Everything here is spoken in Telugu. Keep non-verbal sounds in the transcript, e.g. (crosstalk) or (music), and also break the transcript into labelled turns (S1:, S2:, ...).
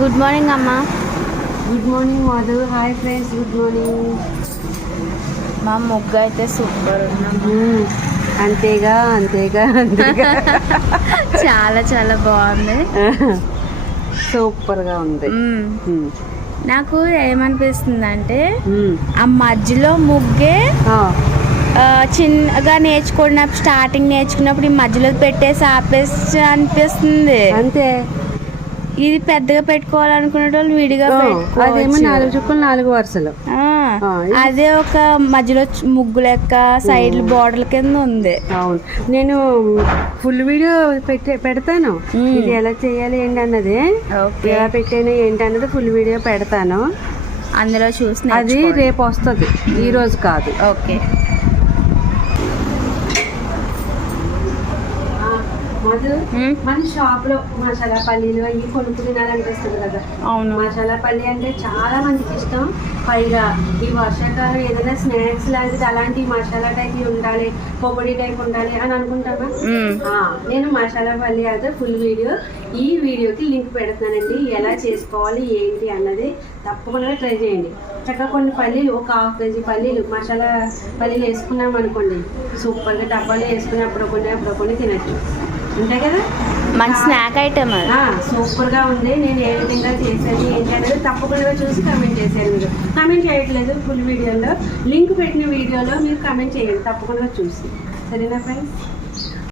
S1: గుడ్ మార్నింగ్ అమ్మా
S2: good morning Madhu hi friends good morning
S1: మా ముగ్గు అయితే సూపర్ ఉన్నాం
S2: అంతేగా అంతేగా అంతేగా. (laughs)
S1: చాలా చాలా బాగుంది. (laughs)
S2: సూపర్గా ఉంది.
S1: మ్మ్.
S2: మ్మ్.
S1: నాకు ఏమనిపిస్తుంది అంటే. ఆ మధ్యలో ముగ్గే చిన్నగా నేర్చుకున్నప్పుడు స్టార్టింగ్ నేర్చుకున్నప్పుడు ఈ మధ్యలో పెట్టేసి ఆపేసి అనిపిస్తుంది.
S2: అంతే.
S1: ఇది పెద్దగా పెట్టుకోవాలనుకునే విడిగా
S2: అదేమో. నాలుగు చుక్కలు నాలుగు వరుసలు.
S1: అదే ఒక మధ్యలో ముగ్గు లెక్క సైడ్ బోర్డర్ కింద ఉంది.
S2: అవును. నేను ఫుల్ వీడియో పెట్టే పెడతాను. ఇది ఎలా చేయాలి ఏంటి అన్నది ఎలా పెట్టాను ఏంటి అన్నది ఫుల్ వీడియో పెడతాను.
S1: అందులో చూసి
S2: అది. రేపు వస్తుంది ఈ రోజు కాదు.
S1: ఓకే
S2: మధు
S1: మ్మ్.
S2: మన షాప్లో మసాలా పల్లీలు అవి కొనుక్కు తినాలనిపిస్తుంది కదా.
S1: అవును.
S2: మసాలా పల్లి అంటే చాలా మందికి ఇష్టం. పైగా ఈ వర్షాకాలం ఏదైనా స్నాక్స్ లాంటిది అలాంటి మసాలా టైప్ ఉండాలి పొగడి టైప్ ఉండాలి అని అనుకుంటామా నేను మసాలా పల్లి అయితే ఫుల్ వీడియో ఈ వీడియోకి లింక్ పెడుతున్నానండి. ఎలా చేసుకోవాలి ఏంటి అన్నది తప్పకుండా ట్రై చేయండి. చక్కగా కొన్ని పల్లీలు ఒక హాఫ్ కేజీ పల్లీలు మసాలా పల్లీలు వేసుకున్నాం అనుకోండి సూపర్గా డబ్బాలు వేసుకుని అప్పుడు కొన్ని అప్పుడు కొన్ని తినచ్చు. కదా?
S1: మంచి స్నాక్ ఐటమ్
S2: సూపర్గా ఉంది. నేను ఏ విధంగా చేసేది ఏంటి అనేది తప్పకుండా చూసి కమెంట్ చేశారు మీరు. కమెంట్ చేయట్లేదు ఫుల్ వీడియోలో. లింక్ పెట్టిన వీడియోలో మీరు కమెంట్ చేయండి. తప్పకుండా చూసి. సరేనా ఫ్రెండ్స్